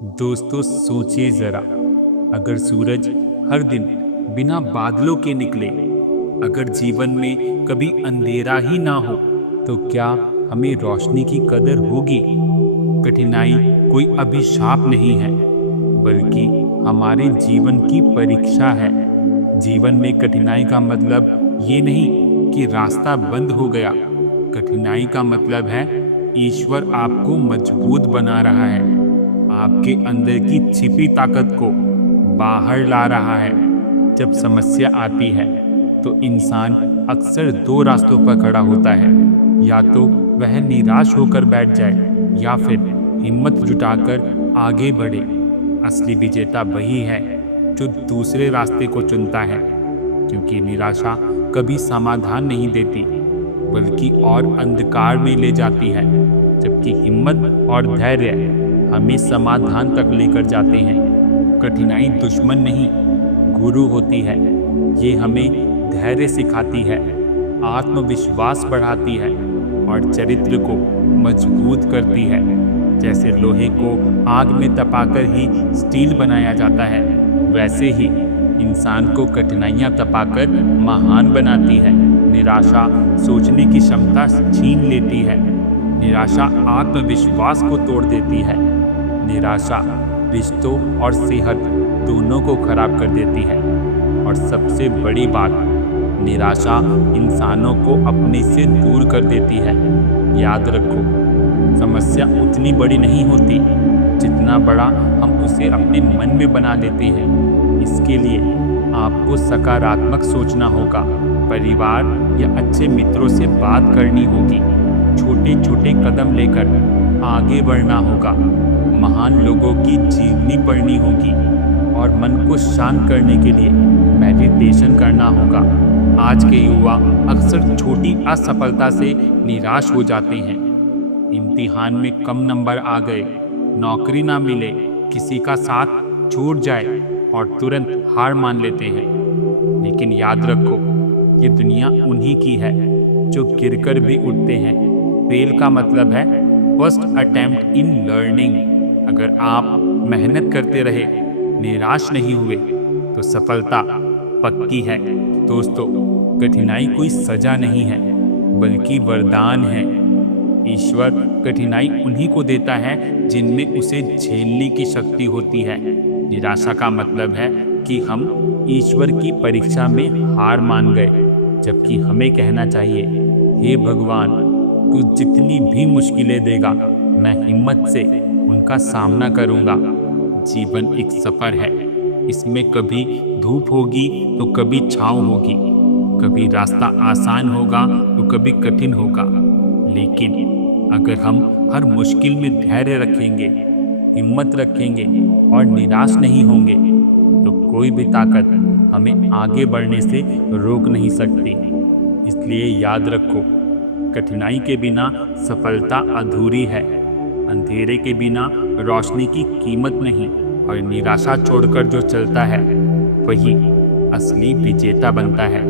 दोस्तों सोचिए जरा, अगर सूरज हर दिन बिना बादलों के निकले, अगर जीवन में कभी अंधेरा ही ना हो, तो क्या हमें रोशनी की कदर होगी? कठिनाई कोई अभिशाप नहीं है, बल्कि हमारे जीवन की परीक्षा है। जीवन में कठिनाई का मतलब ये नहीं कि रास्ता बंद हो गया। कठिनाई का मतलब है ईश्वर आपको मजबूत बना रहा है, आपके अंदर की छिपी ताकत को बाहर ला रहा है। जब समस्या आती है तो इंसान अक्सर दो रास्तों पर खड़ा होता है, या तो वह निराश होकर बैठ जाए या फिर हिम्मत जुटाकर आगे बढ़े। असली विजेता वही है जो दूसरे रास्ते को चुनता है, क्योंकि निराशा कभी समाधान नहीं देती, बल्कि और अंधकार में ले जाती है, जबकि हिम्मत और धैर्य हमें समाधान तक लेकर जाते हैं। कठिनाई दुश्मन नहीं, गुरु होती है। ये हमें धैर्य सिखाती है, आत्मविश्वास बढ़ाती है और चरित्र को मजबूत करती है। जैसे लोहे को आग में तपाकर ही स्टील बनाया जाता है, वैसे ही इंसान को कठिनाइयाँ तपाकर महान बनाती है। निराशा सोचने की क्षमता छीन लेती है। निराशा आत्मविश्वास को तोड़ देती है। निराशा रिश्तों और सेहत दोनों को खराब कर देती है। और सबसे बड़ी बात, निराशा इंसानों को अपने से दूर कर देती है। याद रखो, समस्या उतनी बड़ी नहीं होती जितना बड़ा हम उसे अपने मन में बना लेते हैं। इसके लिए आपको सकारात्मक सोचना होगा, परिवार या अच्छे मित्रों से बात करनी होगी, छोटे छोटे कदम लेकर आगे बढ़ना होगा, महान लोगों की जीवनी पढ़नी होगी और मन को शांत करने के लिए मेडिटेशन करना होगा। आज के युवा अक्सर छोटी असफलता से निराश हो जाते हैं। इम्तिहान में कम नंबर आ गए, नौकरी ना मिले, किसी का साथ छूट जाए और तुरंत हार मान लेते हैं। लेकिन याद रखो, ये दुनिया उन्हीं की है जो गिरकर भी उठते हैं। फेल का मतलब है फर्स्ट अटेम्प्ट इन लर्निंग। अगर आप मेहनत करते रहे, निराश नहीं हुए, तो सफलता पक्की है। दोस्तों, कठिनाई कोई सजा नहीं है, बल्कि वरदान है। ईश्वर कठिनाई उन्हीं को देता है जिनमें उसे झेलने की शक्ति होती है। निराशा का मतलब है कि हम ईश्वर की परीक्षा में हार मान गए, जबकि हमें कहना चाहिए, हे भगवान, तू जितनी भी मुश्किलें देगा, मैं हिम्मत से उनका सामना करूंगा। जीवन एक सफर है, इसमें कभी धूप होगी तो कभी छाँव होगी, कभी रास्ता आसान होगा तो कभी कठिन होगा। लेकिन अगर हम हर मुश्किल में धैर्य रखेंगे, हिम्मत रखेंगे और निराश नहीं होंगे, तो कोई भी ताकत हमें आगे बढ़ने से रोक नहीं सकती। इसलिए याद रखो, कठिनाई के बिना सफलता अधूरी है, अंधेरे के बिना रोशनी की कीमत नहीं, और निराशा छोड़कर जो चलता है वही असली विजेता बनता है।